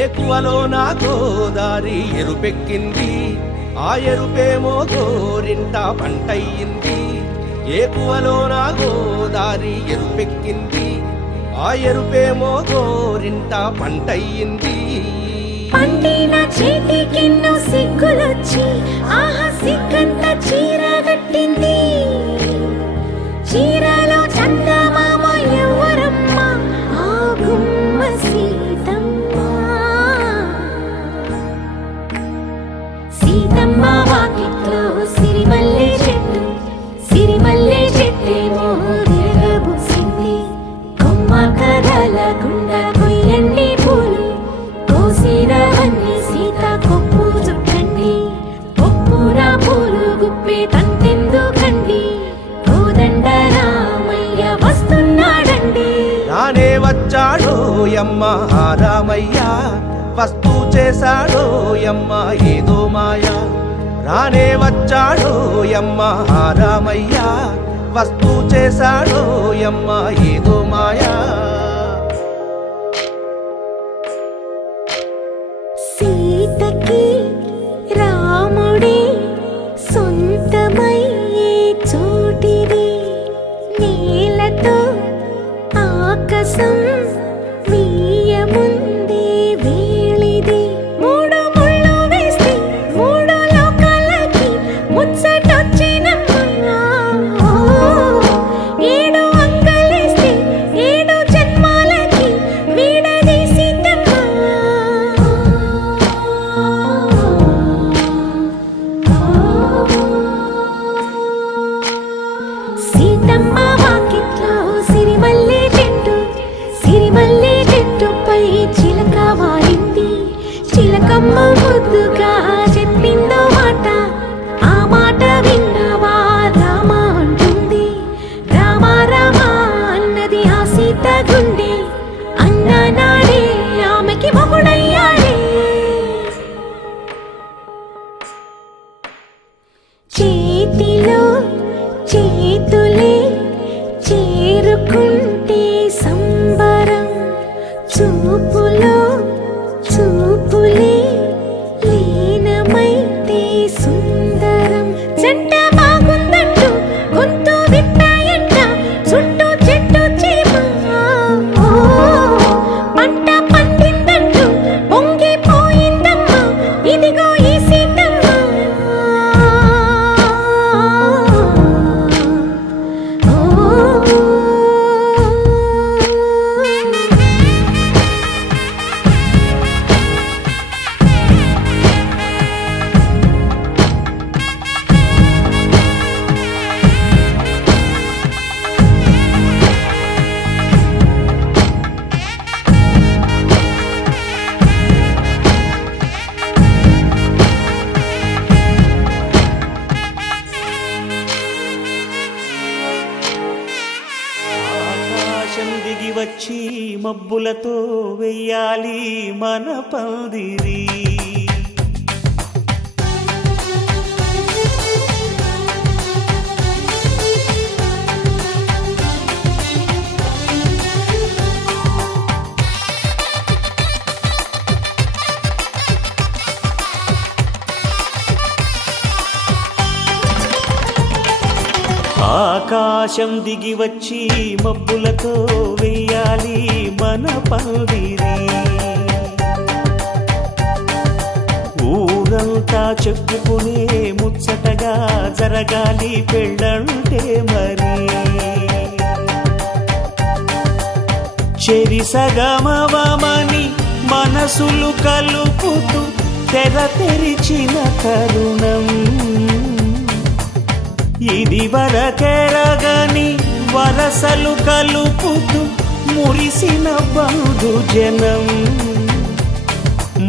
ఏకువలో నా గోదారి ఎరుపెక్కింది, ఆ ఎరుపేమో గోరింట పంటయ్యింది. ఏకువలో నా గోదారి ఎరుపెక్కింది, ఆ ఎరుపేమో గోరింట పంటయ్యింది. పండిన చేతికెన్నో సిగ్గులొచ్చి ఆహా సిగ్గంత చీర కట్టింది. చీరలో చందమామ ఎవరమ్మ, ఆ గుమ్మ సీతమ్మ. సీతమ్మ వాకిట్లో సిరిమల్లె చెట్టు, సిరిమల్లె చెట్టేమో విరగబూసింది. కొమ్మ కదలకుండా కొయ్యండి పూలు, కోసిరవన్నీ సీత కొప్పు చుట్టండి. కొప్పున పూలు గుప్పే తంతెందుకండి, కోదండ రామయ్య వస్తున్నాడండి. రానే వచ్చాడో యమ్మ ఆ రామయ్య, వస్తూ చేశాడో యమ్మ ఏదో మాయా. రానే వచ్చాడో యమ్మ ఆ రామయ్య, వస్తూ చేశాడో యమ్మ ఏదో మాయా. సీతకి రాముడే సొంతమయ్యే చోటిది, నేలతో ఆకాశం వీయముందే వేళిది. మూడు ముళ్ళు వేస్తే మూడు లోకాలకి ముచ్చటొచ్చినమ్మా. ఏడు అంగలేస్తే ఏడు జన్మాలకి వీడదీసిందమ్మా. సీతమ్మ వాకిట్లో సిరిమల్లె చెట్టు, సిరిమల్లె చెట్టుపై చిలక వాలింది. చిలకమ్మ ముద్దుగా చెప్పిందో మాట, ఆ మాట విన్నవా రామ అంటుంది. రామ రామ అన్నది ఆ సీత గుండె, అన్న నాడే ఆమెకి మొగుడయ్యాడే. చేతిలో చేతులే చేరుకుంటే సంబరం, చూపులో చూపులే లీనమైతే సుందరం. జంట బాగుందంటూ గొంతు విప్పాయంట చుట్టూ చెట్టు చీమ. పంట పండిందంటూ పొంగిపోయిందమ్మా ఇదిగో ఈ సీతమ్మ. ఆకాశం దిగి వచ్చి మబ్బులతో వెయ్యాలి మన పందిరి. ఆకాశం దిగి వచ్చి మబ్బులతో వెయ్యాలి మన పందిరి. ఊరంతా చెప్పుకునే ముచ్చటగా జరగాలి పెళ్ళంటే మరి. చెరిసగమవమని మనసులు కలుపుతూ తెర తెరిచిన తరుణం, ఇది వరకెరగని వరసలు కలుపుతూ మురిసిన బంధుజనం.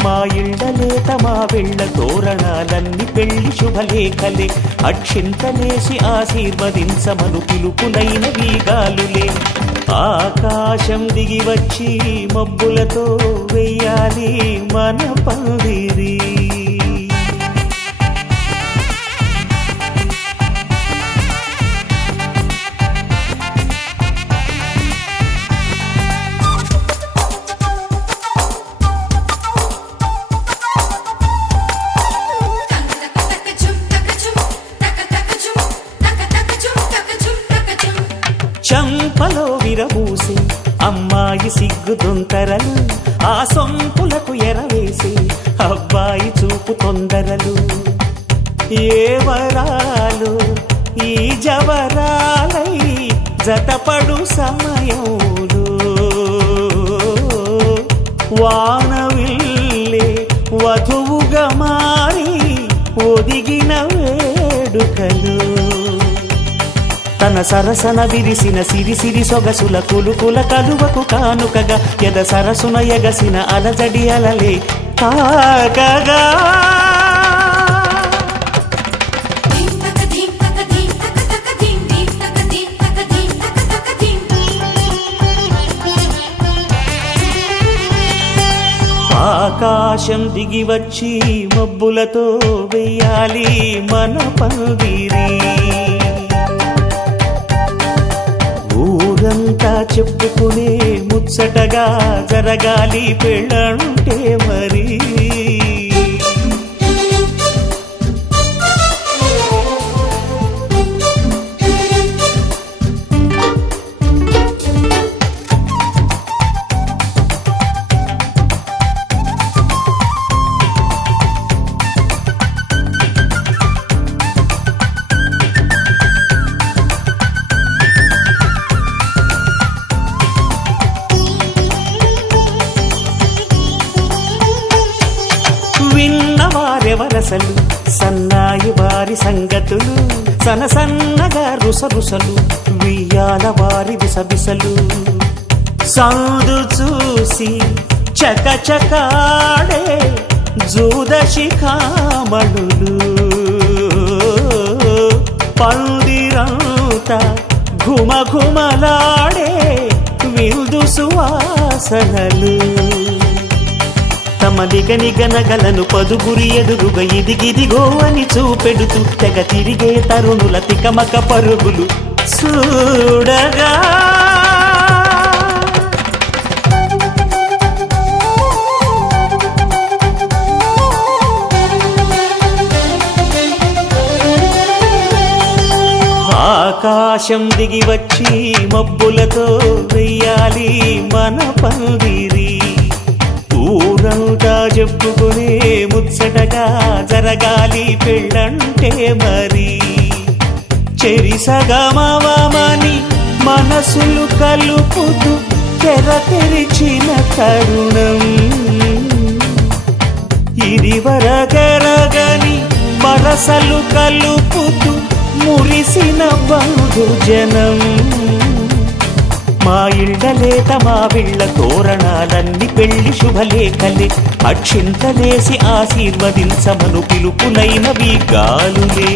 మా ఇళ్ళలేత మా వెళ్ళ తోరణాలన్నీ పెళ్లి శుభలేఖలే, అక్షింతలేసి ఆశీర్వదించమను పిలుపులైన వీగాలులే. ఆకాశం దిగి వచ్చి మబ్బులతో వెయ్యాలి మన పందిరి. అమ్మాయి సిగ్గు దొంతరలు, ఆ సొంపులకు ఎరవేసి అబ్బాయి చూపు తొందరలు. ఏ వరాలు ఈ జవరాలై జతపడు సమయంలో, వానవిల్లే వధువుగా మారి ఒదిగిన వేడుకలు. తన సరసన విరిసిన సిరిసిరి సొగసుల కులుకుల కలువకు కానుకగా ఎద సరసున ఎగసిన అలజడి అలలే తాకగా. ఆకాశం దిగి వచ్చి మబ్బులతో వెయ్యాలి మన పందిరి. ఊరంతా చెప్పుకునే ముచ్చటగా జరగాలి పెళ్ళంటే మరి. విన్నవారెవరసలు సన్నాయి వారి సంగతులు, సనసన్నగా రుసరుసలు వియ్యాల వారి విసబిసలు. సందు చూసి చకచకాడే జూదశిఖామణులు, పందిరంతా ఘుమఘుమలాడే విందు సువాసనలు. తమ నిగనిగనగలను పదుగురి ఎదురుగా ఇదిగిదిగో అని చూపెడుతూ తెగ తిరిగే తరుణుల తికమక పరుగులు చూడగా. ఆకాశం దిగి వచ్చి మబ్బులతో వెయ్యాలి మన పందిరి. ఊరంతా చెప్పుకునే ముచ్చటగా జరగాలి పెళ్ళంటే మరి. చెరిసగమవమని మనసులు కలుపుతూ తెర తెరిచిన తరుణం, ఇది వరకెరగని వరసలు కలుపుతూ మురిసిన బంధుజనం. మా ఇళ్ళలేత మా వీళ్ళ తోరణాలన్నీ పెళ్లి శుభలేఖలే, అక్షింతలేసి ఆశీర్వదించమను పిలుపులైనవి గాలులే.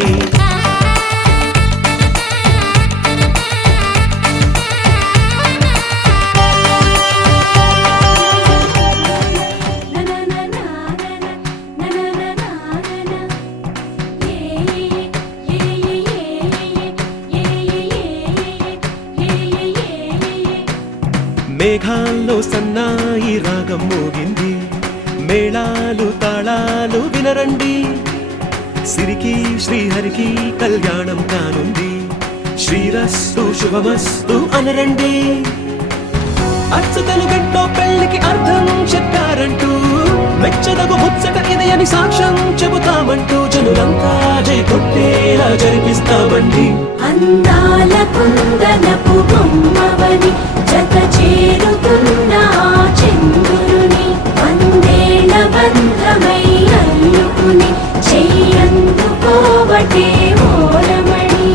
మేఘాల్లో సన్నాయి రాగం మోగింది, మేళాలు తాళాలు వినరండి. సిరికి శ్రీహరికి కళ్యాణం కానుంది, శ్రీరస్తు శుభమస్తు అనరండి. అచ్చతలు గంటో పెళ్లికి అర్థం చెప్పారంటూ, మెచ్చదగు ముచ్చట ఇది అని సాక్ష్యం చెబుతామంటూ జనులంతా జై కొట్టేలా జరిపిస్తామండి. అందాల కుందనపు బొమ్మవని జత చేరుతున్న చంద్రుని, వందేళ్ల బంధమై అల్లుకుని చెయ్యందుకోవటే ఓరమణి.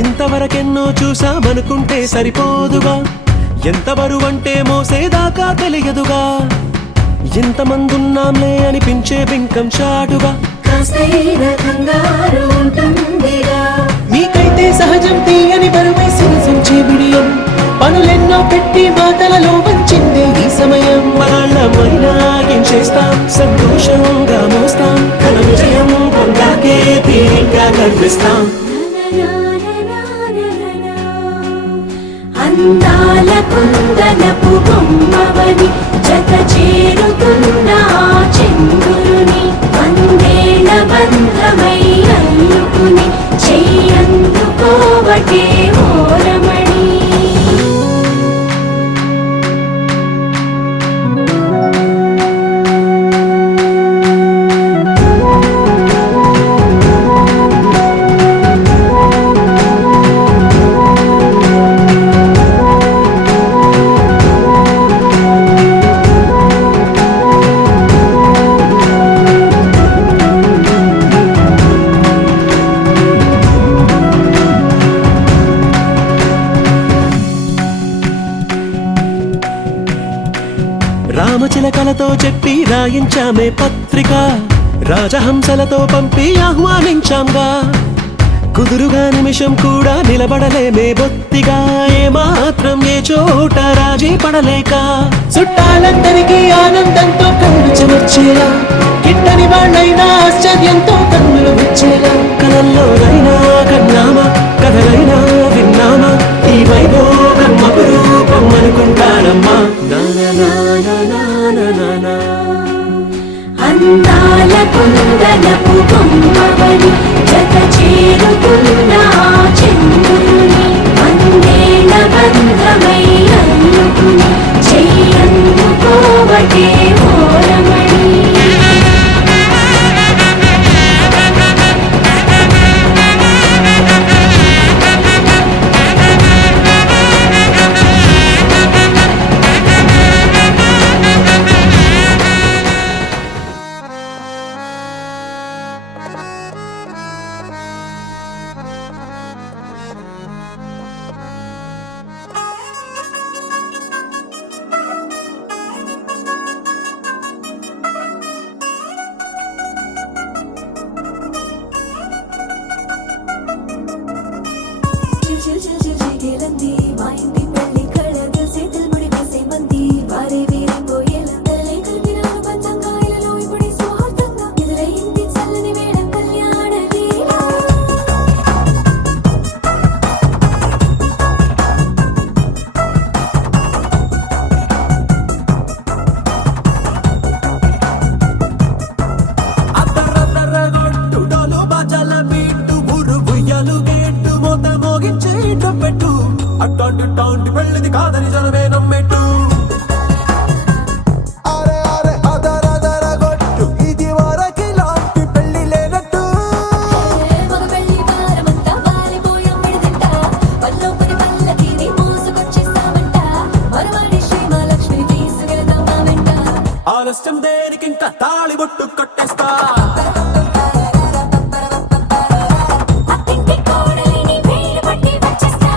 ఇంతవరకెన్నో చూసామనుకుంటే సరిపోదుగా, ఎంత బరువంటే మోసేదాకా తెలియదుగా. ఇంతమందున్నాంలే అనిపించే బింకం చాటుగా కాస్తైన కంగారు ఉంటుందిగా. మీకైతే మాటలలో వంచిందే ఈ సమయం మనాళ్ళమైనా ఏం చేస్తాం సంతోషంగా మోస్తాం ఘన విజయం పొందాకే తీరిగ్గా కనిపిస్తాం అందాల కుందనపు బొమ్మవని జత చేరుతున్న ఆ చంద్రుని వందేళ్ల బంధమై అల్లుకుని చెయ్యందుకోవటే ఓరమణి రామచిలకలతో చెప్పి రాయించామే పత్రిక రాజహంసలతో పంపి ఆహ్వానించాంగా కుదురుగా నిమిషం కూడా నిలబడలేమే బొత్తిగా ఏమాత్రం ఏ చోట రాజీ పడలేక చుట్టాలందరికీ ఆనందంతో కళ్ళు చెమర్చేలా గిట్టని వాళ్ళైనా ఆశ్చర్యంతో కన్నులు వచ్చేలా కలల్లోనైనా కన్నామా కథలైనా విన్నామా ఈ వైభోగం అపురూపం అనుకుంటానమ్మా అందాల కుందనపు బొమ్మవని జత చేరుతున్న ఆ చంద్రుని వందేళ్ల బంధమై అల్లుకుని చెయ్యందుకోవటే ఓరమణి చిల్చిల్చిల్చిల్చిల్లంది మా ఇంటి పెళ్లి కళగా చేతులు ముడి వేసే మంది వారే వీరిపోయేలా తల్లి కలిపిన పంచంగాయలలో ఇప్పుడు సౌహార్దంగా ఎదురయ్యింది చల్లని వేళ కళ్యాణ లీల అద్దరద్దరగొట్టుడోలు బాజాల బీటు ఊరు ఉయ్యాలు గేటు మోత మోగించే పెట్టు అట్టాంటి టాంటి పెళ్ళిది కాదని జనమే నమ్మెట్టు అరే అరే అదరదరగొట్టు ఇది వరకిలాంటి పెళ్లి లేనట్టు మగ పెళ్లి వారమంతా వాలిపోయాం విడిదింట పల్లోపని పల్లకిని మోసుకొచ్చేస్తామంట మరవాడి శ్రీమహాలక్ష్మిని తీసుకెళ్దాం మా వెంట ఆలస్యం దేనికింకా తాళి బొట్టు కట్టేస్తా అత్తింటి కోడలిని వేలు పట్టి వచ్చేస్తా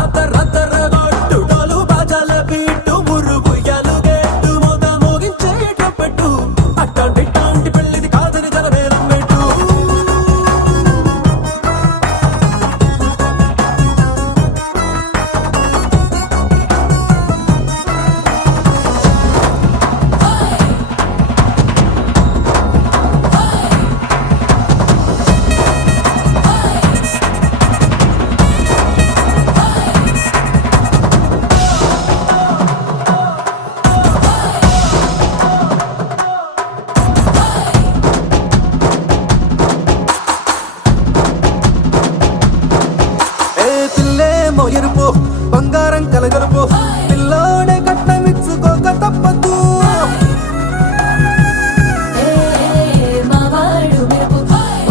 అద్దరద్దరగొట్టుడోలు బాజాల బీటు ఊరు ఉయ్యాలు గేటు మోత మోగించే పెట్టు అట్టాంటి టాంటి పెళ్ళిది కాదని జనమే నమ్మెట్టు ఏ పిల్లేమో ఎరుపు బంగారం కలగలుపు పిల్లోడే కట్నమిచ్చుకోక తప్పదు మా వాడు మెరుపు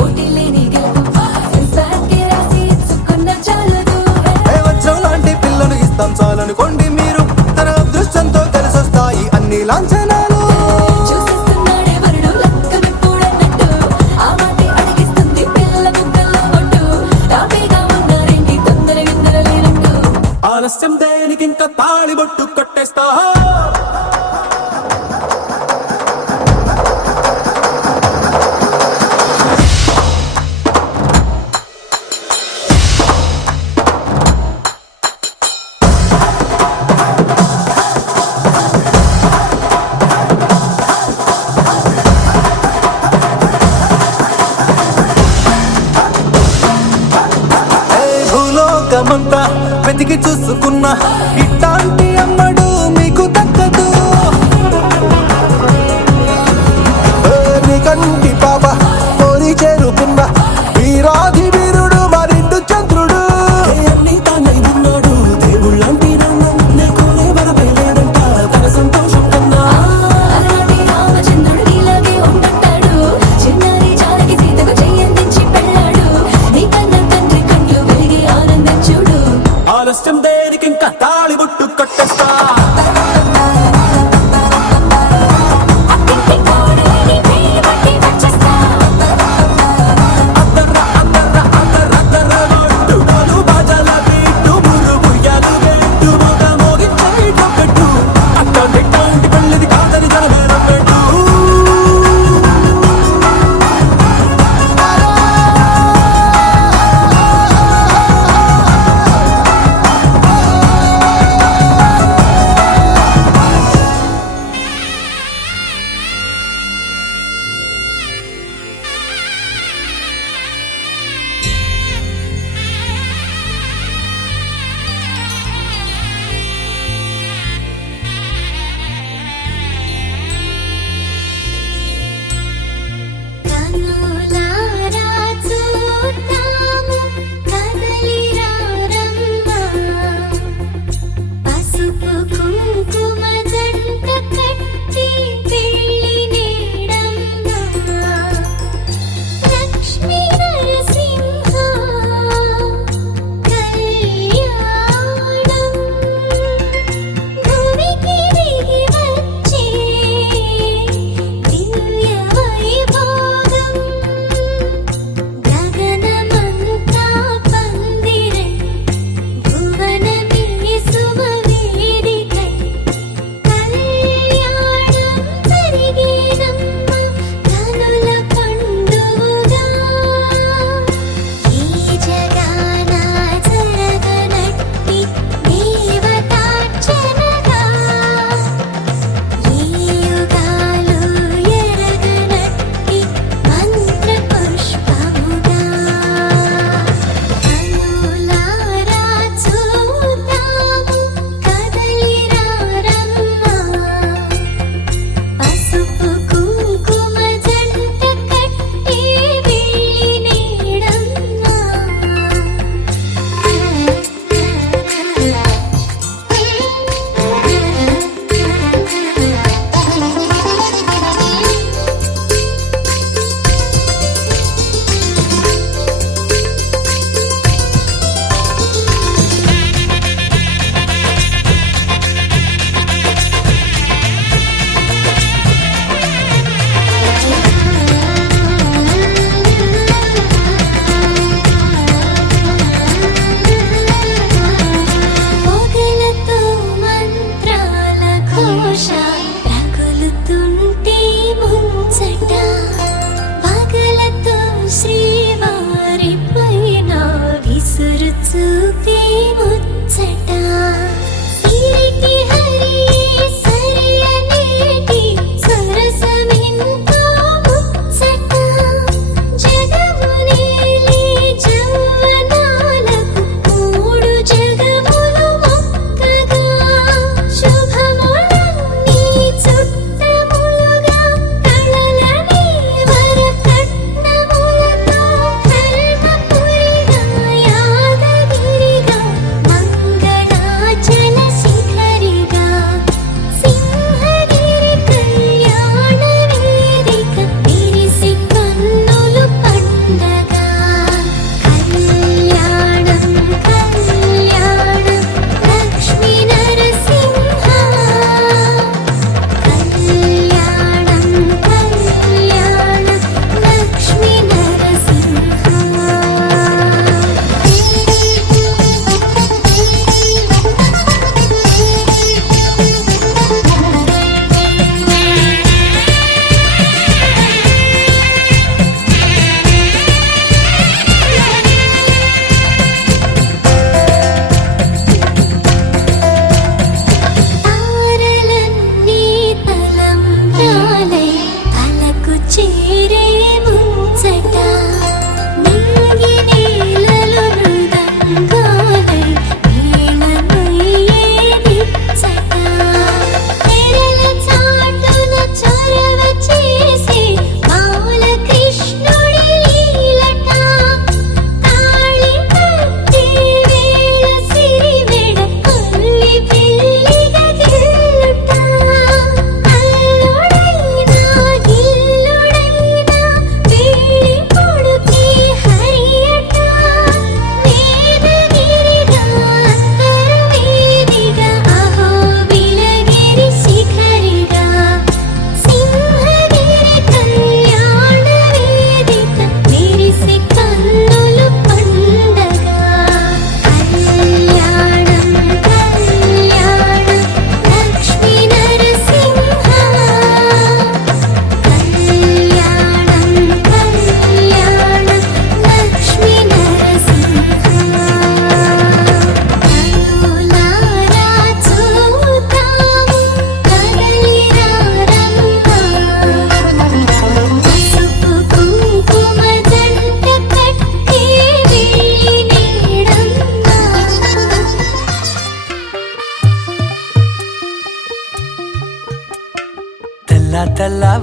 ఓటిల్లేని గెలుపు సెన్సార్కి రాసి ఇచ్చుకున్న చాలదు ఏ వచ్చం లాంటి పిల్లను ఇస్తాం చాలనుకోండి మీరు తన అదృష్టంతో కలిసొస్తాయి అన్ని లాంఛనాలు చూసిస్తున్నాడే వరుడు లక్కనప్పుడన్నట్టు ఆ మాటే అడిగిస్తుంది పిల్ల ముగ్గల్లో ఒట్టు తాపీగా ఉన్నారేంటి తొందర విందర లేనట్టు ఆలస్యం దేనికింకా తాళి బొట్టు కట్టేస్తా లోకమంతా వెతికి చూసుకున్నా ఇట్లాంటి అమ్మడు మీకు దక్కదు నీ కంటి పాప కోరి చేరుకున్న వీరాధి వీరుడు మరిండు చంద్రుడు అన్ని తానై ఉన్నాడు దేవుళ్ళంటి నన్ను నే కోరే వరపై లేడంట తన సంతోషం కన్నా అలనాటి రామచంద్రుడు నీలాగే ఉండంటాడు చిన్నారి జానకి సీతకు చెయ్యందించి పెళ్ళాడు నీ కన్న తండ్రి కళ్ళు వెలిగి ఆనందించుడు ఆలస్యం దేనికి ఇంకా తాళి బుట్టు కట్టేస్తా అత్తింటి కోడలిని వేలు పట్టి వచ్చేస్తా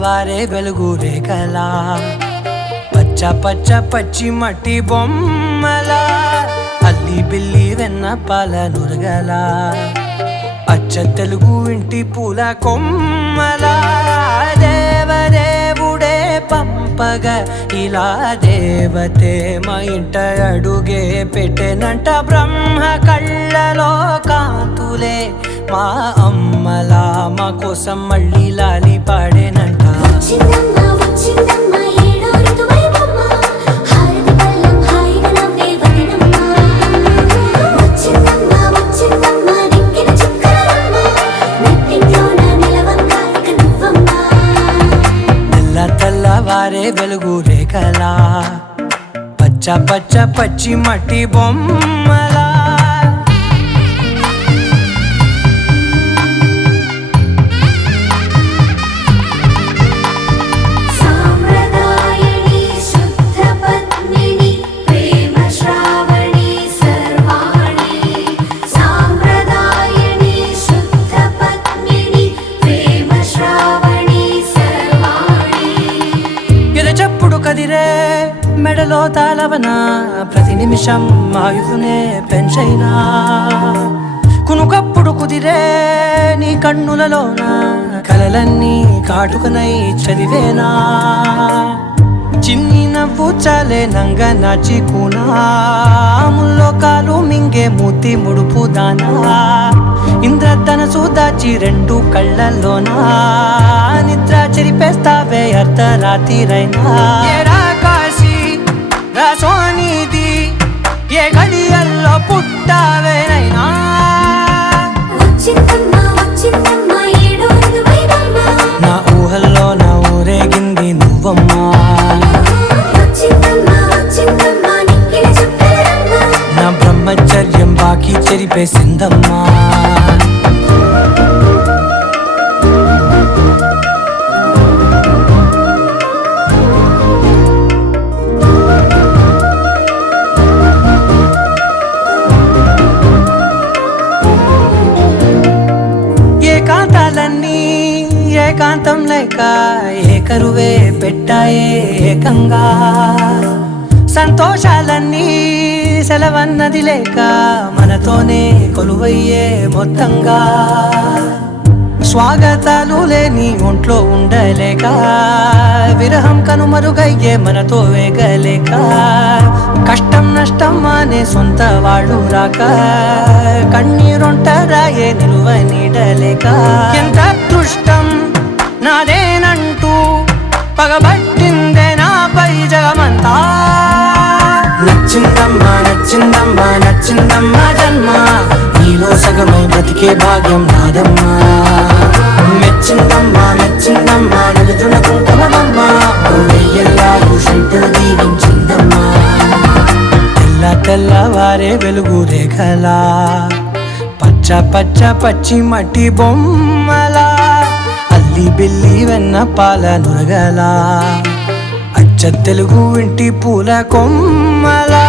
తెల్లవారే వెలుగు రేఖలా పచ్చ పచ్చ పచ్చి మట్టి బొమ్మలా అల్లి బిల్లి వెన్న పాల నురగలా అచ్చ తెలుగు ఇంటి పూల కొమ్మలా దేవదేవుడే పంపగా ఇలా దేవతే మా ఇంట అడుగే పెట్టెనంట బ్రహ్మ కళ్ళలో కాంతులే మా అమ్మలా మా కోసం మళ్ళీ లాలి పాడేనంట వచ్చిందమ్మ వచ్చిందమ్మ ఏడో ఋతువైవమ్మ హారతి పళ్ళం హాయిగా నవ్వే వదినమ్మ వచ్చిందమ్మ వచ్చిందమ్మ నిక్కిన చుక్కలమ్మ నెట్టింట్లోన నిలవంగా ఇక నువ్వమ్మ తెల్ల తెల్లవారే వెలుగు రేఖలా పచ్చ పచ్చ పచ్చి మట్టి బొమ్మలా సామ్రదాయని శుద్ధ పద్మిని ప్రేమ శ్రావణి సర్వాణి సామ్రదాయని శుద్ధ పద్మిని ప్రేమ శ్రావణి సర్వాణి ఎదచప్పుడు కదిరే మెడలో తాళవన ప్రతి నిమిషం ఆయుధునే పెంచైనా కునుకప్పుడు కుదిరే నీ కన్నులలోన కలలన్నీ కాటుకనై చదివేనా చిన్ని నవ్వు చాలే నంగ నాచి కూనాముల్లో కాలు మింగే మూతి ముడుపు దానా ఇంద్రధనసు దాచి రెండు కళ్ళల్లోనా నిద్ర చెరిపేస్తావే అర్ధరాత్రిరైనా ఏరా కాశీ రా సోనిది ఏ గడియల్లో పుట్టావేనైనా వచ్చిందమ్మ వచ్చిందమ్మ ఏడో ఋతువైవమ్మ నా ఊహల్లో నా ఊరేగింది నువ్వమ్మా వచ్చిందమ్మ వచ్చిందమ్మ నిక్కిన చుక్కలమ్మ నా బ్రహ్మచర్యం బాకీ చెరిపేసిందమ్మా ఏకాంతాలన్నీ ఏకాంతం లేక ఏకరువే పెట్టాయే ఏకంగా సంతోషాలన్నీ సెలవన్నది లేక మనతోనే కొలువయ్యే మొత్తంగా స్వాగతాలు లేని ఒంట్లో ఉండలేక విరహం కనుమరుగయ్యే మనతో వేగలేక కష్టం నష్టం అనే సొంత వాళ్ళు రాక కన్నీరొంటరాయే నిలువ నీడలేక ఎంత అదృష్టం నాదేనంటూ పగబట్టిందే నాపై జగమంతా నచ్చిందమ్మా నచ్చిందమ్మా నచ్చిందమ్మా జన్మ నీలో సగమై బ్రతికే భాగ్యం నాదమ్మా మెచ్చిందమ్మా మెచ్చిందమ్మా నిలుతున్న కుంకుమమ్మా వెయ్యల్లాలు శంకరు దీవించిందమ్మా తెల్ల తెల్లవారే వెలుగు రేఖలా పచ్చ పచ్చ పచ్చి మట్టి బొమ్మలా అల్లి బిల్లి వెన్న పాల నురగలా అచ్చ తెలుగు ఇంటి పూల కొమ్మలా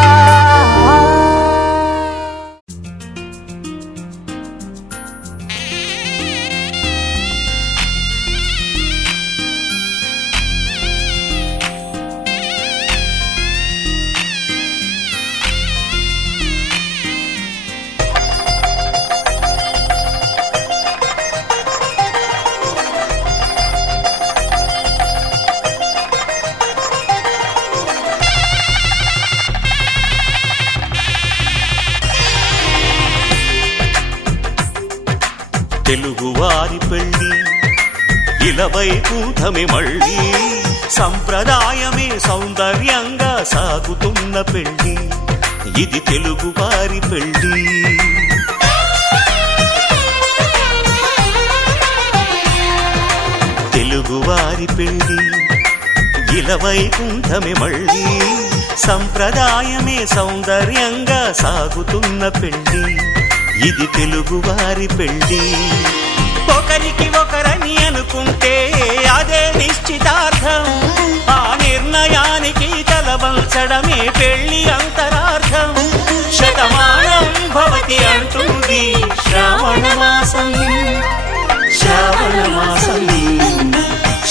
తెలుగువారి పెళ్ళి ఇలవైకుంఠమే మళ్ళీ సంప్రదాయమే సౌందర్యంగా సాగుతున్న పెళ్ళి ఇది తెలుగువారి పెళ్ళి తెలుగువారి పెళ్ళి ఇలవైకుంఠమే మళ్ళీ సంప్రదాయమే సౌందర్యంగా సాగుతున్న పెళ్ళి ఇది తెలుగువారి పెళ్ళి ఒకరికి ఒకరని అనుకుంటే అదే నిశ్చితార్థం ఆ నిర్ణయానికి తలవంచడమే పెళ్ళి అంతరార్థం శతమానం భవతి అంటుంది శ్రావణ మాసం శ్రావణ మాసం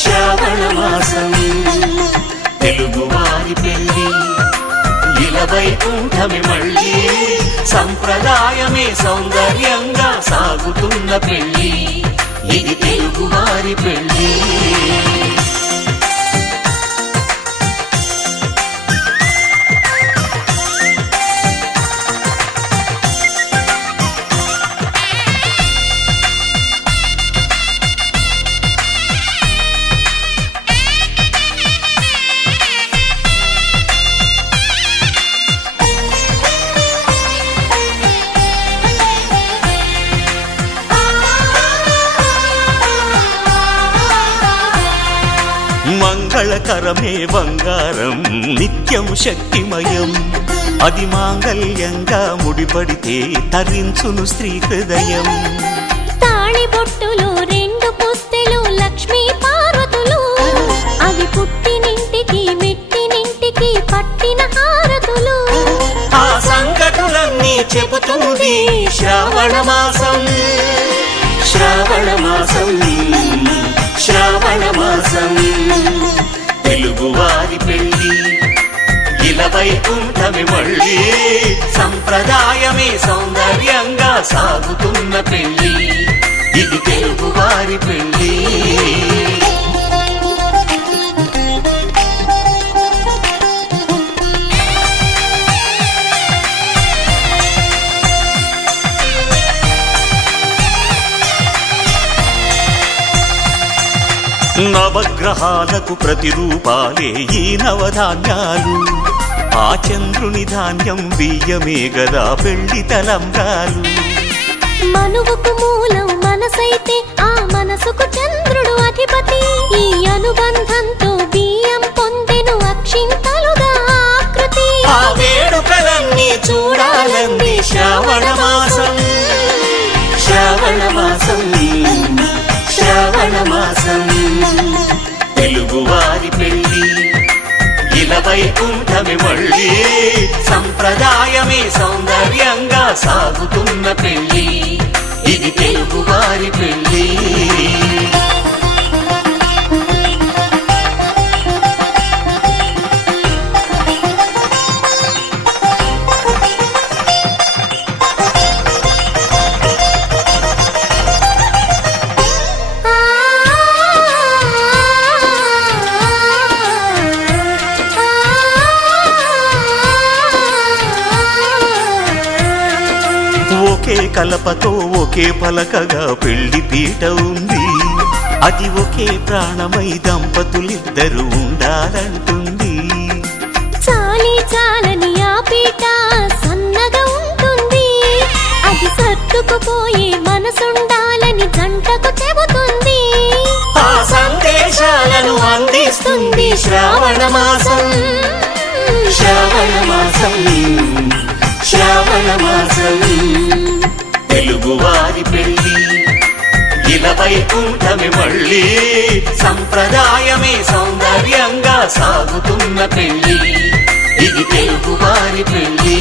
శ్రావణ తెలుగువారి పెళ్ళి ఇలా వైకుంఠమే మళ్ళీ సంప్రదాయమే సౌందర్యంగా సాగుతున్న పెళ్ళి ఇది తెలుగువారి పెళ్ళి మంగళకరమే బంగారం నిత్యం శక్తిమయం అది మాంగళ్యంగా ముడిపడితే తరించును స్త్రీ హృదయం తాళిబొట్టులు రెండు పుస్తెలు లక్ష్మీ పార్వతులు అవి పుట్టినింటికి మెట్టినింటికి పట్టిన హారతులు ఆ సంగతులన్నీ చెబుతుంది శ్రావణ మాసం శ్రావణ మాసం శ్రావణ మాసం తెలుగువారి పెళ్ళి ఇలా వైకుంఠమే మళ్ళీ సంప్రదాయమే సౌందర్యంగా సాగుతున్న పెళ్ళి ఇది తెలుగువారి పెళ్ళి నవగ్రహాలకు ప్రతిరూపాలే ఈ నవధాన్యాలు ఆ చంద్రుని ధాన్యం బియ్యమే గదా పెళ్లి తలంబ్రాలు మనువుకు మూలం మనసైతే ఆ మనసుకు చంద్రుడు అధిపతి ఈ అనుబంధంతో బియ్యం పొందెను అక్షింతలుగా ఆకృతి ఆ వేడుకలన్నీ చూడాలంది శ్రావణ మాసం శ్రావణ మాసం శ్రావణ మాసం తెలుగువారి పెళ్ళి ఇలా వైకుంఠమే మళ్ళీ సంప్రదాయమే సౌందర్యంగా సాగుతున్న పెళ్ళి ఇది తెలుగువారి పెళ్ళి ఒకే కలపతో ఒకే పలకగా పెళ్లి పీట ఉంది అది ఒకే ప్రాణమై దంపతులిద్దరు ఉండాలంటుంది చాలి చాలని ఆ పీట సన్నగా ఉంటుంది అది సర్దుకుపోయే మనసుండాలని జంటకు చెబుతుంది ఆ సందేశాలను అందిస్తుంది శ్రావణ మాసం శ్రావణ మాసం శ్రావణ మాసం తెలుగువారి పెళ్ళి ఇలా వైకుంఠమే మళ్ళీ సంప్రదాయమే సౌందర్యంగా సాగుతున్న పెళ్ళి ఇది తెలుగువారి పెళ్ళి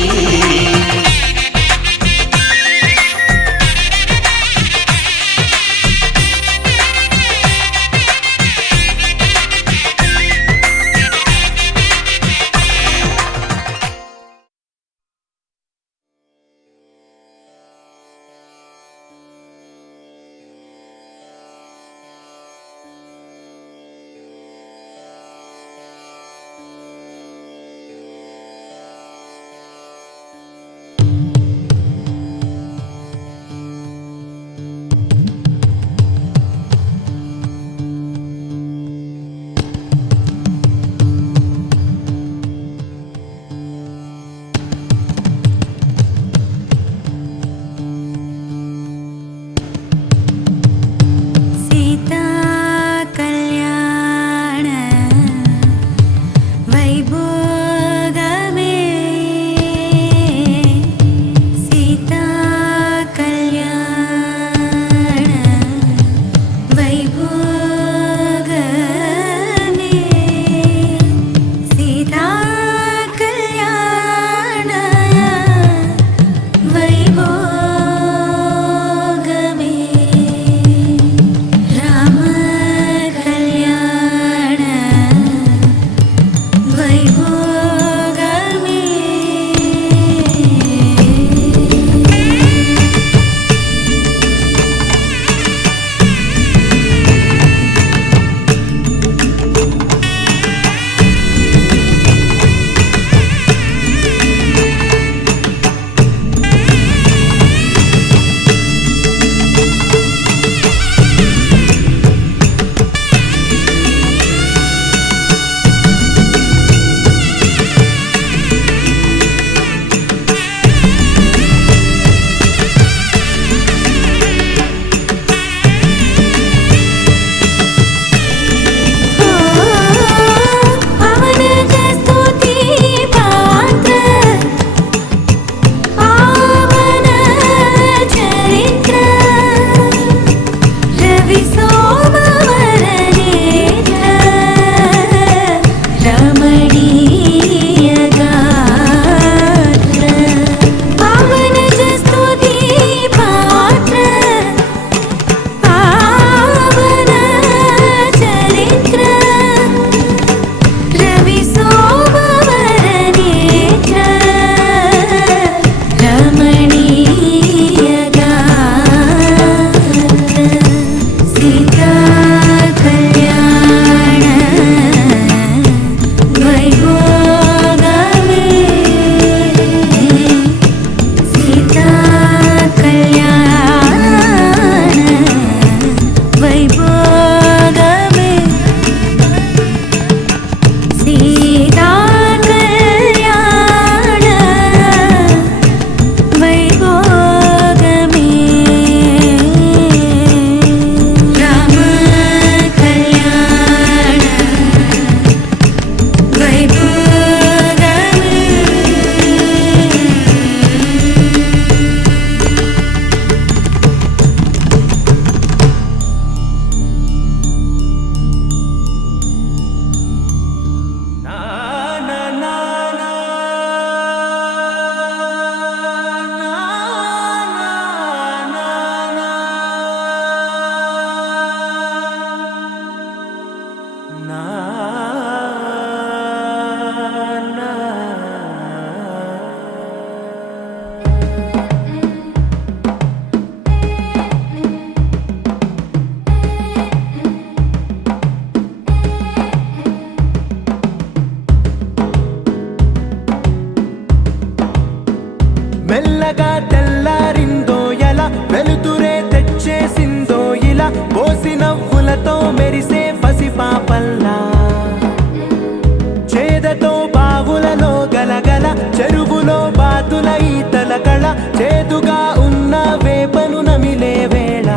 మెల్లగా తెల్లారిందో ఎలా వెలుతురే తెచ్చేసిందో ఇలా పోసి నవ్వులతో మెరిసే పసిపాపల్లా చేదతో బావులలో గలగల చెరువులో బాతుల ఈతల కళ చేదుగా ఉన్న వేపను నమిలే వేళ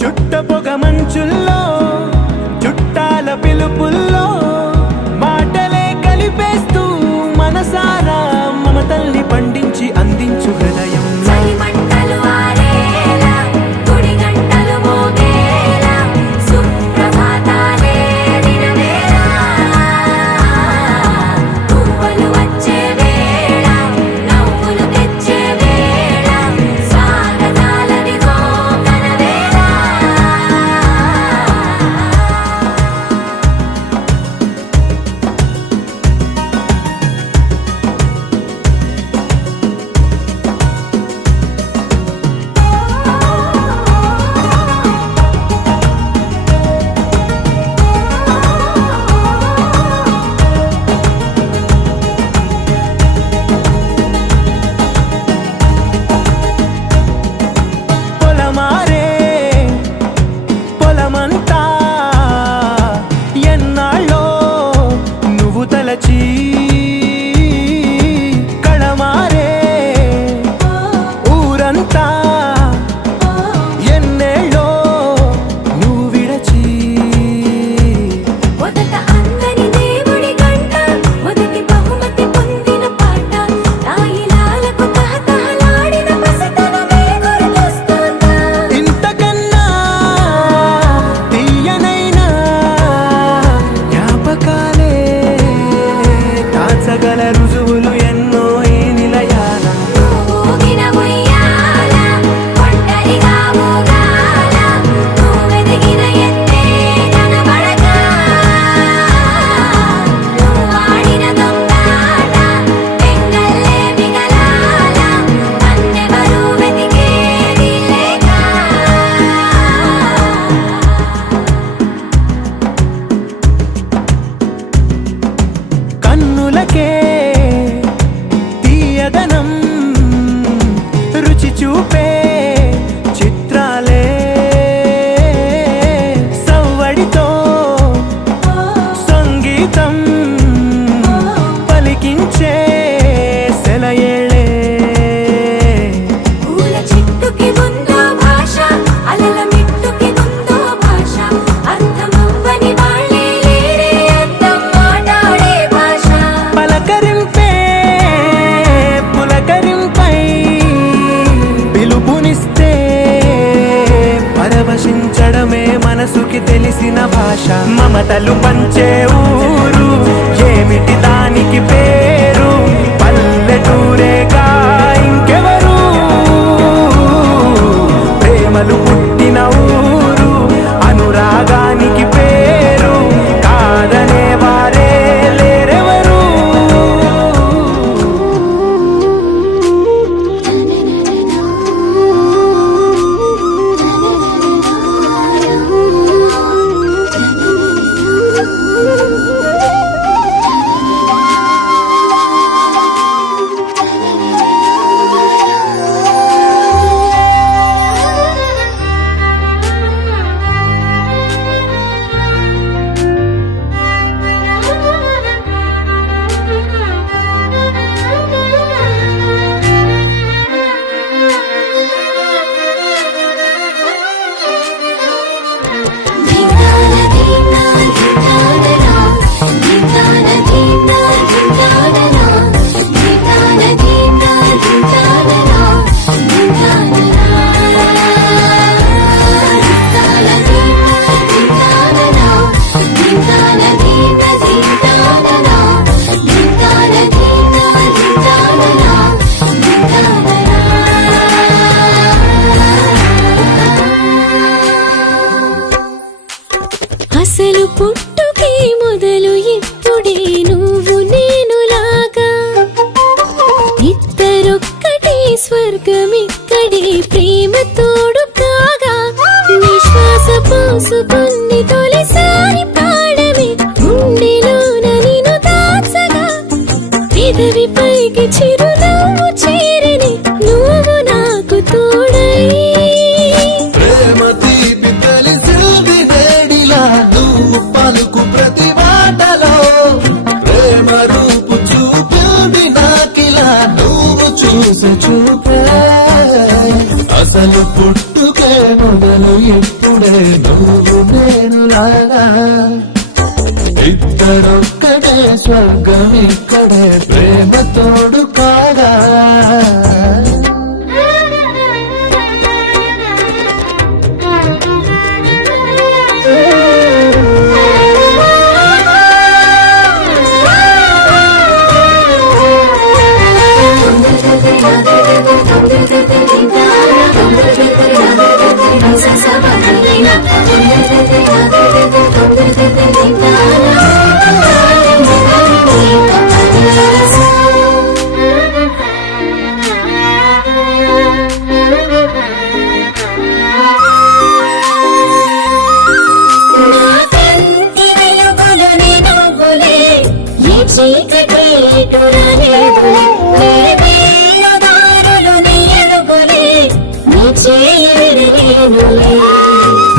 చుట్ట పొగ మంచుల్లో చుట్టాల పిలుపుల్లో మాటలే కలిపేస్తూ మనసారా మమతల్ని పండించి అందించు హృదయం చలిమంటలు ఆరేలా గుడి గంటలు మోగేలా సుప్రభాతాలే దినవేళ పువ్వులు వచ్చే వేళ నవ్వులు తెచ్చే వేళ స్వాగతాలనిగో కనవేళ పొలమారే పొలమంతా ఎన్నాళ్ళో నువ్వు తలచి కళమారే ఊరంతా ఎన్నేళ్ళో నువ్వు విడచి మొదట అందని దేవుడి గంట మొదటి బహుమతి పొందిన పాట తాయిలాలకు తహతహలాడిన పసితనమే గుర్తొస్తుందా ఇంతకన్నా తీయనైనా జ్ఞాపకాలే దాచగల రుజువులు ఎన్నో ఈ నిలయాల ఊగిన ఉయ్యాల ఒంటరిగా ఊగాల నువ్వెదిగిన ఎత్తే కనబడక నువ్వాడిన దొంగాట పెంగల్లే మిగలాల నన్నెవరూ వెతికేది లేక కన్నులకే తీయదనం రుచి చూపే చిత్రాలే సవ్వడితో సంగీతం పలికించే సెలయేళే పూల చెట్టుకి ఉందో భాష అలల మిట్టుకి ఉందో భాష అర్థమవ్వని వాళ్ళే లేరే అర్థం మాట్లాడే భాష పలకరింపే పులకరింపై పిలుపునిస్తే పరవశించడమే మనసుకి తెలిసిన భాష మమతలు పంచే ఊరు ఏమిటి దానికి పేరు పల్లెటూరేగా ఇంకెవరు ప్రేమలు పుట్టిన ఊరు అనురాగానికి పేరు కాదనే వారే లేరెవరు Thank you. పెదవి పైకి చిరునవ్వు చేరని నువ్వు నాకు తోడై ప్రేమ తీపి తెలిసింది వేడిలా నువ్వు పలుకు ప్రతి మాటలో ప్రేమ రూపు చూపింది నాకిలా నువ్వు చూసి చూపే అసలు పుట్టుకే మొదలు ఇప్పుడే నువ్వు నేను లాగా ఇద్దరొక్కడే స్వర్గం ఇక్కడే ప్రేమ తోడు కాగా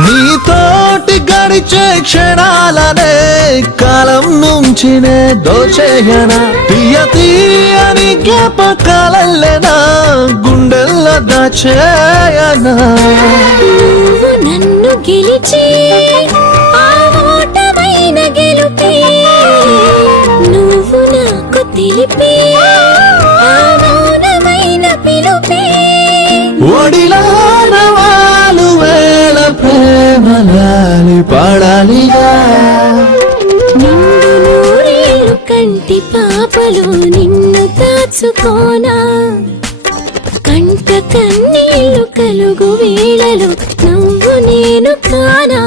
నీతోటి గడిచే క్షణాలనే కాలం నుంచి నే దోచేయనా తీయ తీయని జ్ఞాపకాలెనా గుండెల్లో దాచేయనా నువ్వు నన్ను గెలిచి ఆ ఓటమైన గెలుపే నువ్వు నాకు తెలిపే ఆ మౌనమైన పిలుపే ఒడిలాన వాలు వేళ ప్రేమలాలి పాడాలిగా నిండు నూరేళ్ళు కంటి పాపలు నిన్ను దాచుకోనా కంట కన్నీళ్లు కలుగు వేళలు నువ్వు నేను కానా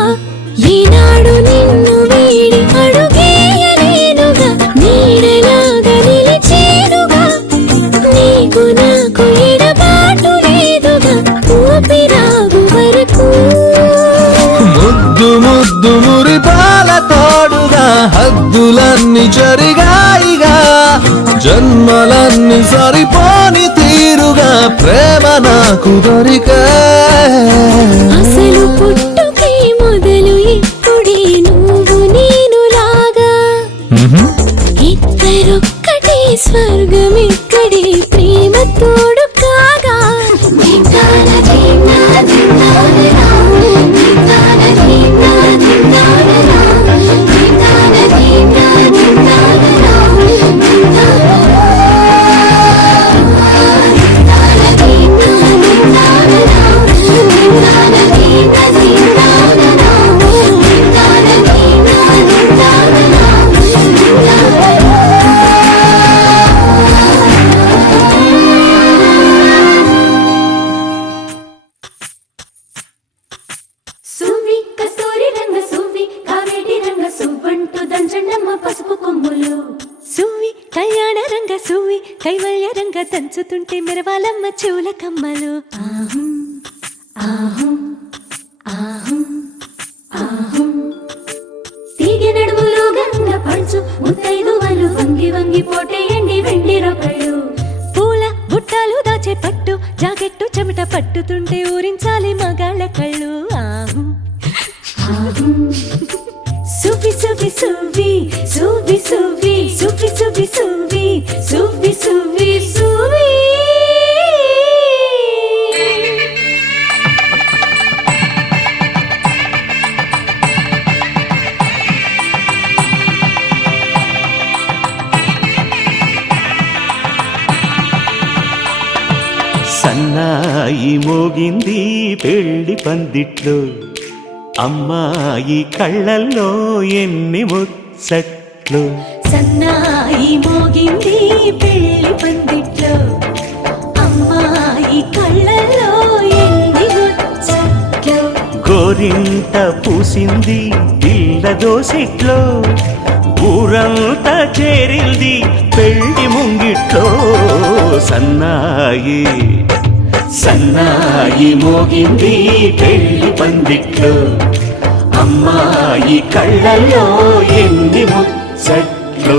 ఈనాడు నిన్ను వీడి అడుగేయలేనుగా నీడలాగా నిలిచేనుగా నీకు నాకు ఎడబాటు లేదుగా ఊపిరాగు వరకు ముద్దు ముద్దు మురిపాల తోడుగా హద్దులన్నీ జరిగాయిగా జన్మలన్నీ సరిపోని తీరుగా ప్రేమ నాకు దొరికా అసలు పుట్టుకే మొదలు ఇప్పుడే నువ్వు నేను లాగా ఇద్దరొక్కటే స్వర్గం ఇక్కడే ప్రేమ తోడు కాగా సువ్వి కస్తూరి రంగ సువ్వి కావేటి రంగ సువ్వంటూ దంచండమ్మ పసుపు కొమ్ములు సువ్వి కళ్యాణ రంగ సువ్వి కైవల్య రంగ దంచుతుంటే మెరవాలమ్మ చెవుల కమ్మలు ఆహం ఆహం ఆహం ఆహం తీగ నడుములు గంగ పంచు ముత్తైదువలు వంగి వంగి పోటేయండి వెండి రొకళ్ళు పూల బుట్టాలు దాచే పట్టు జాకెట్టు చెమట పట్టుతుంటే ఊరించాలి మగాళ్ళ కళ్ళు ఆహం ఆహం సువ్వి సువ్వి సువ్వి సువ్వి సువ్వి సువ్వి సువ్వి సువ్వి సువ్వి సువ్వి సువ్వి సన్నాయి మోగింది పెళ్లి పందిట్లో అమ్మాయి కళ్ళల్లో ఎన్ని ముచ్చట్లు సన్నాయి మోగింది పెళ్లి పందిట్లో అమ్మాయి కళ్ళల్లో ఎన్ని ముచ్చట్లు గోరింట పూసింది పిల్ల దోసిట్లో ఊరంతా చేరింది పెళ్లి ముంగిట్లో సన్నాయి సన్నాయి మోగింది పెళ్లి పందిట్లో అమ్మాయి కళ్ళల్లో ఎన్ని ముచ్చట్లు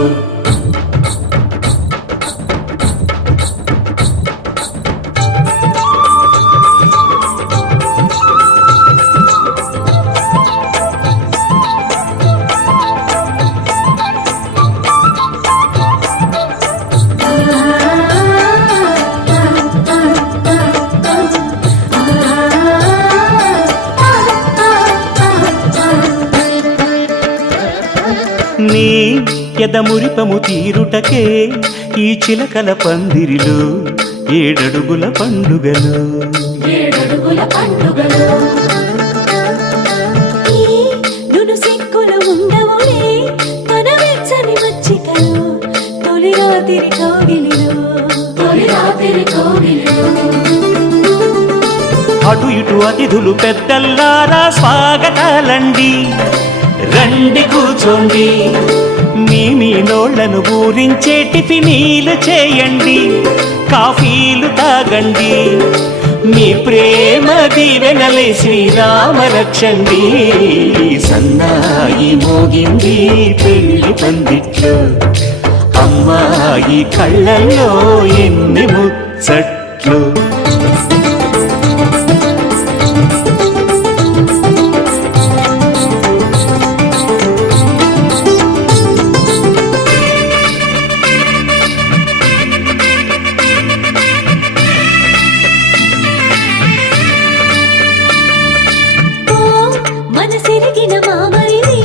ఎదమురిపము తీరుటకే ఈ చిలకల పందిరిలో ఏడడుగుల పండుగలు ఏడడుగుల పండుగలు ఈ నును సిక్కులు ఉండవులే తన వెచ్చని మచ్చికలు తొలి రాత్రి కోగిలిలో అటు ఇటు అతిథులు పెద్దల్లారా స్వాగతాలండి రండి కూర్చోండి మీ నోళ్లను ఊరించే టిఫినీలు చేయండి కాఫీలు తాగండి మీ ప్రేమ దీవెనలే శ్రీరామ రక్షండి సన్నాయి మోగింది పెళ్లి పందిట్లో అమ్మాయి కళ్ళల్లో ఎన్ని ముచ్చట్లు మనసిరిగిన మామరిది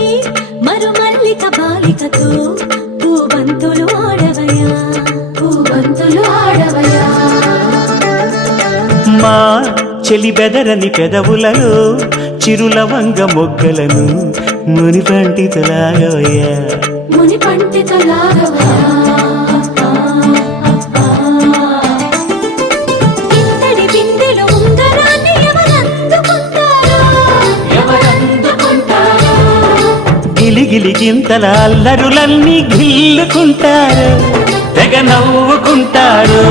మరుమల్లిక బాలికతో పూవంతులు ఆడవయా మా చెలి బెదరని పెదవులలో చిరులవంగ మొగ్గలను మునిపంటితో లాగవయ్యా ఇంతటి బిందెలో ఉంగరాన్ని ఎవరందుకుంటారో గిలిగిలి గింతల అల్లరులన్నీ గిల్లుకుంటారు తెగ నవ్వుకుంటారు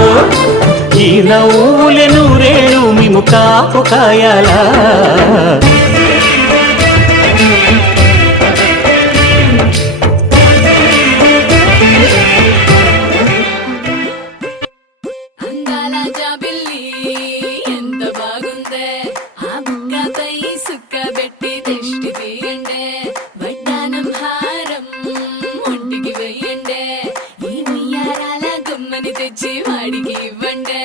ఈ నవ్వులే నూరేళ్ళు మేము కాపు కాయాలా అందాల జాబిల్లి ఎంత బాగుందే ఆ బుక్కపై సుక్క పెట్టి దిష్టి తీయండే వడ్డానం హారం ఒంటికి వెయ్యండే ఈ ఉయ్యారాల గుమ్మని తెచ్చి వాడికి ఇవ్వండే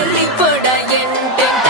వెళ్ళిపోడ ఎంటెంట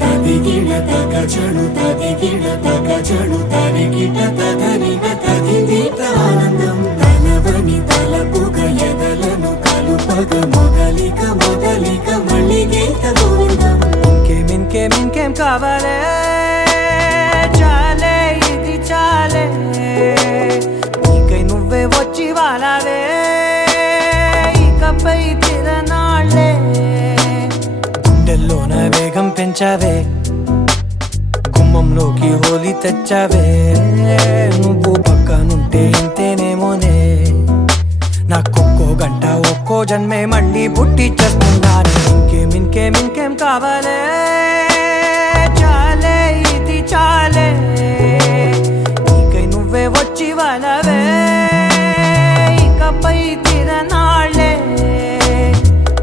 తదిగిడ తగజడు తదిగిడ తగజడు తరిగిట తదరిన తదిదీత ఆనందం తలవని తలపుగ ఎదలను కలుపగ మొదలిక మొదలిక మళ్ళీ గీత గోవిందం ఇంకేం కావాలే చాలే ఇది చాలే నీకై నువ్వే వచ్చి వాలావే ఇకపై తిరనాళ్ళే గుండెల్లోన వేగం పెంచావే గుమ్మంలోకి హోలీ తెచ్చావే నువ్వు పక్కనుంటే ఇంతేనేమోనే నాకొక్కో గంట ఒక్కో జన్మే మళ్ళీ పుట్టి చేస్తున్నాను ఇంకేం కావాలే చాలే ఇది చాలే నీకై నువ్వే వచ్చి వాళ్ళవే ఇకపై తిరనాళ్ళే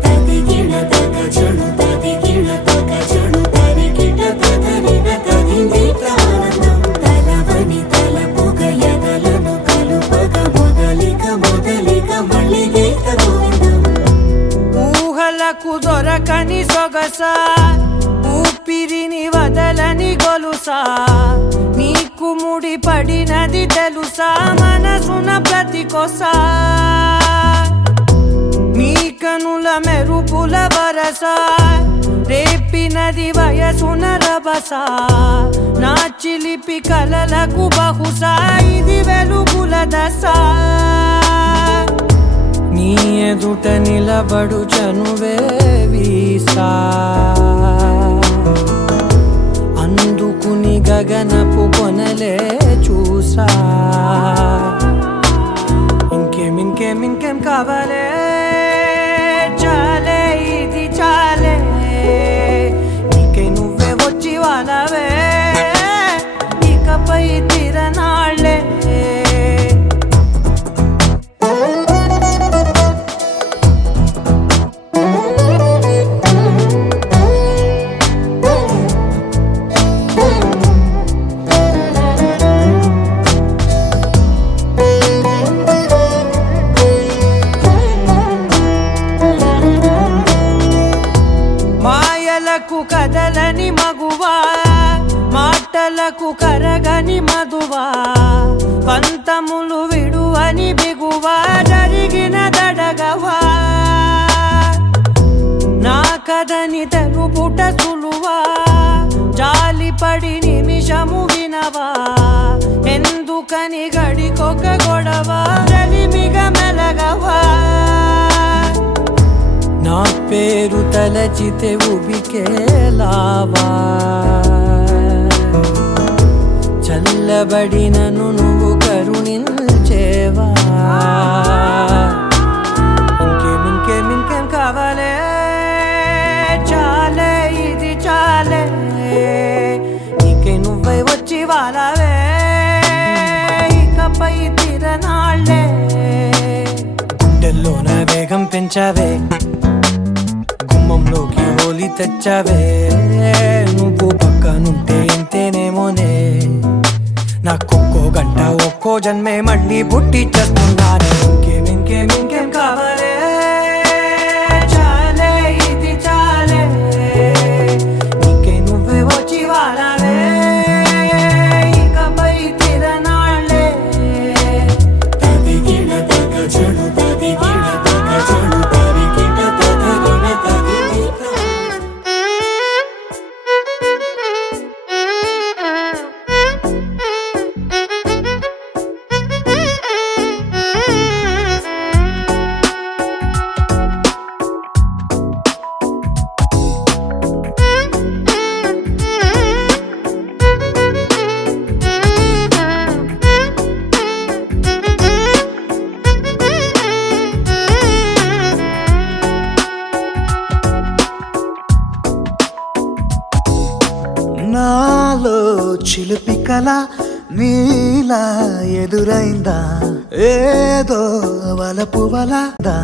తదిగిడ తగజడు తదిగిడ తగజడు తరిగిట తదరిన తదిదీత ఆనందం తలవని తలపుగ ఎదలను కలుపగ మొదలిక మొదలిక మళ్ళీ గీత గోవిందం ఊహలకు దొరకని సొగస ఊపిరిని వదలని గొలుసా నీకు ముడి పడినది తెలుసా మనసున ప్రతి కొసా నీ కనుల మెరుపుల వరస రేపినది వయసున రభస నా చిలిపి కలలకు బహుశా ఇది వెలుగుల దశ నీ ఎదుట నిలబడు చనువే వీసా అందుకుని గగనపు కొనలే చూసా ఇంకేం కావాలే చాలే ఇది చాలే నీకై నువ్వే వచ్చి వాళ్ళవే ఇకపై తిరనాళ్ళే మాయలకు కదలని మగువా మాటలకు కరగని మధువా పంతములు విడువని బిగువా జరిగిన దడగవా నా కథని తెలుపుట సులువా జాలిపడి నిమిషము వినవా ఎందుకని గడికొక గొడవ రలిమిగ మెలగవా నా పేరు తలచితే ఉబికేలావా చల్లబడినను నువ్వు కరుణించేవా ఇంకేం కావాలే చాలే ఇది చాలే నీకై నువ్వై వచ్చి వాళ్ళవే ఇకపై తిరనాళ్ళే గుండెల్లోన వేగం పెంచావే గుమ్మంలోకి హోలీ తెచ్చావే నువ్వు పక్కనుంటే ఇంతేనేమోనే నాకొక్కో గంట ఒక్కో జన్మే మళ్ళీ పుట్టి చేస్తున్నాను ఇంకేం కావాలే చాలే ఇది చాలే నీకై నువ్వే వచ్చి వాళ్ళవే ఇకపై తిరనాళ్ళే తదిగిడ తగజడు తదిగిడ తగజడు తరిగిట తదరిన తదిదీత నాలో చిలిపి కల నీలా ఎదురైందా ఏదో వలపు వలదా